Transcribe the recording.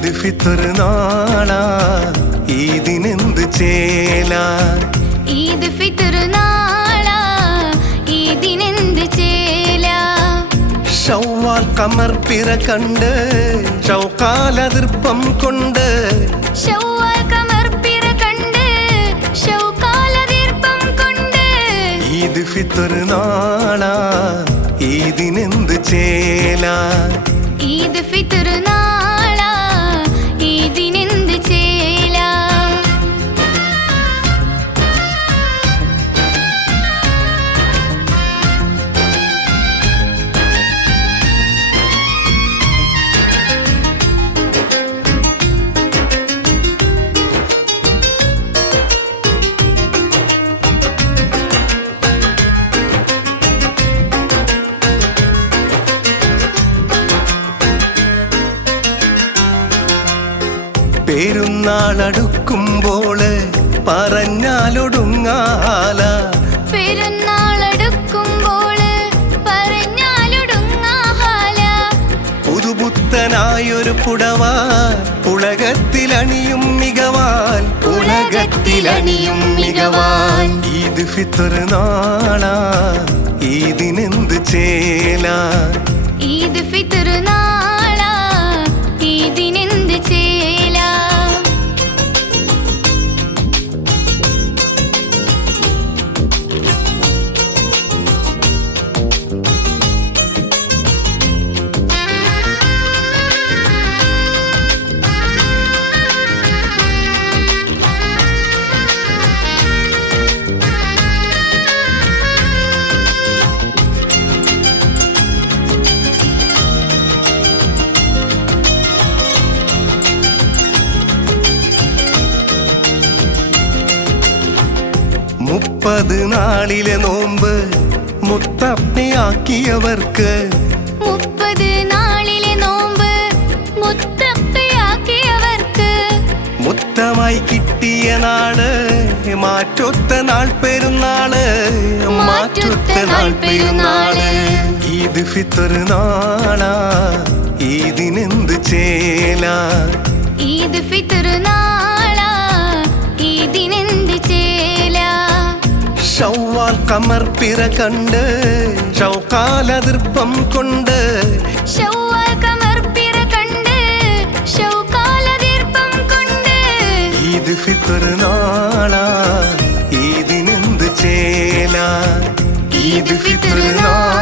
ഈദ് ഫിത്തർ നാളാ? ഈദിനെന്ത് ചേലാ? ഈദ് ഫിത്തർ നാളാ? ഈദിനെന്ത് ചേല? ഷവ്വാൽ കമർ പിറ കണ്ട് ചൗക്കാലതിർപ്പം കൊണ്ട്. ഷവ്വാൽ കമർ പിറ കണ്ട് ഷൗക്കാലതീർപ്പം കൊണ്ട്. ഈദ് ഫിത്തർ നാളാ? ഈദിനെന്ത് ചേലാ? ഈദ് ഫിത്തർ നാളാ പെരുന്നാളടുക്കുമ്പോൾ പറഞ്ഞാലൊടുങ്ങാല. പെരുന്നാളടുക്കുമ്പോൾ പറഞ്ഞാലൊടുങ്ങാഹാല പുതുപുത്തനായൊരു പുടവ പുളകത്തിലണിയും മികവാൻ. പുളകത്തിലണിയും മികവാൻ. ഈദ് ഫിത്തർ നാളാ. ഈദിനെന്ത് ചേലാ മുപ്പത് നാളിലെ നോമ്പ് മുത്തപ്പയാക്കിയവർക്ക്. മുപ്പത് നാളിലെ നോമ്പ് മുത്തപ്പയാക്കിയവർക്ക്. മുത്തമായി കിട്ടിയ നാൾ മാറ്റൊത്ത നാൾ പെരുന്നാൾ മാറ്റൊത്ത നാൾ പെരുന്നാൾ ഈദ് ഫിത്തർ നാളാ ഈദിനെന്ത് ചേലാ. ഷവ്വാൽ കമർ പിറ കണ്ട് ഷൗക്കാലതിർപ്പം കൊണ്ട് ഈദ് ഫിത്തർ നാളാ ഈദിനെന്ത് ചേലാ? ഈദ് ഫിത്തൊരു നാളാ